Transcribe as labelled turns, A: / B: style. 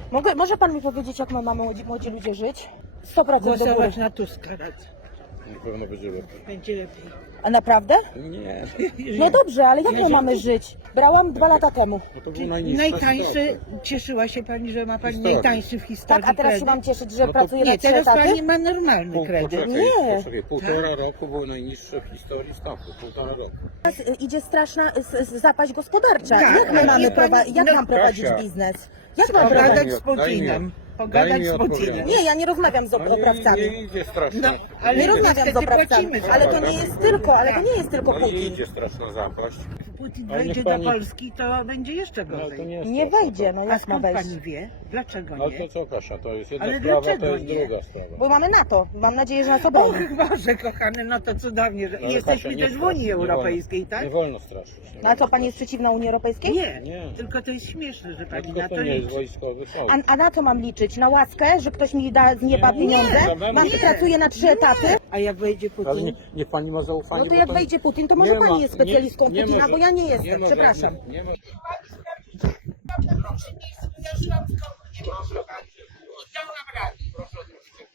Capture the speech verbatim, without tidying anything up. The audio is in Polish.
A: Mogę, może pan mi powiedzieć, jak my mamy młodzi, młodzi ludzie żyć? sto procent do góry.
B: Głosować na Tuska raz.
C: Na pewno będzie lepiej.
B: Będzie lepiej.
A: A naprawdę?
C: Nie,
A: No dobrze, ale jak
C: Nie,
A: my
C: że-
A: mamy żyć? Brałam dwa lata temu.
C: no to był
B: Czyli
C: najniższy
B: najtańszy, cieszyła się pani, że ma pani
C: Historii.
B: najtańszy w historii
A: Tak, a teraz się
B: kredyt?
A: mam cieszyć, że
C: No to
A: pracuję na
B: Nie,
A: trzy
B: teraz
A: etaty?
B: pani ma normalny
C: Pół,
B: kredyt.
C: poczekaj,
A: Nie.
C: poczekaj, półtora roku było najniższe w historii stawki. Półtora roku.
A: Teraz, y, idzie straszna s- s- zapaść gospodarcza.
B: Tak,
A: jak my
B: ale
A: mamy
B: wie pani,
A: prowa- jak
B: no,
A: mam prowadzić
C: Kasia.
A: biznes? Jak mam
C: Kasia,
A: prowadzić?
B: Pogadać
C: mi-
B: z
C: daj mi-
B: Putinem.
C: daj
B: Pogadać
C: mi
B: z
C: odpowiedzieć.
B: Putinem.
A: Nie, ja nie rozmawiam z
C: No nie,
A: oprawcami.
C: nie idzie strasznie.
B: No, ale
A: Nie
C: idzie,
A: rozmawiam z
B: niestety
A: oprawcami,
B: płacimy
A: ale
B: za
A: to
B: to.
A: nie jest tylko, ale to nie jest tylko
C: No nie
A: Putin.
C: idzie straszna zapaść.
B: Putin
C: Ale niech
B: wejdzie
C: pani-
B: do Polski, to będzie jeszcze
C: No, ale to
B: gorzej.
C: nie jest
A: Nie
C: straszne,
A: wejdzie, no
B: A
A: jak ma
B: skąd
A: wejść?
B: pani wie? Dlaczego
C: Ale
B: nie?
C: to co, Kasia, to jest jedna
B: Ale
C: sprawa,
B: dlaczego
C: to jest
B: nie?
C: druga sprawa.
A: Bo mamy NATO. Mam nadzieję, że nas
B: O,
A: obroni.
B: Boże kochany, no to cudownie, że
C: No, ale
B: jesteśmy
C: Kasia, nie
B: też w
C: strasz,
B: Unii
C: nie
B: Europejskiej,
C: wolno,
B: tak?
C: Nie wolno straszyć. Nie
A: No a
C: wolno
A: co, pani jest
C: straszyć.
A: przeciwna Unii Europejskiej?
B: Nie,
C: Nie.
B: tylko to jest śmieszne, że
C: No,
B: pani
C: tylko
B: na
C: to
B: to
C: nie jest
B: liczy.
C: wojskowy sojusz.
A: A, a na co mam liczyć? Na łaskę, że ktoś mi da z nieba
C: Nie,
A: pieniądze?
C: nie,
A: Mam
C: nie.
A: pracuję na trzy etaty?
B: A jak wejdzie
C: Ale
B: Putin?
C: nie, niech pani ma zaufanie.
A: No to
C: bo
A: jak wejdzie Putin, to może
C: nie ma-
A: pani jest specjalistką
C: nie- nie
A: Putina,
C: może-
A: bo ja nie jestem,
C: nie może-
A: przepraszam.
C: Nie, nie może.
B: Proszę mi na Śląską nie głosować. I dał nam radę.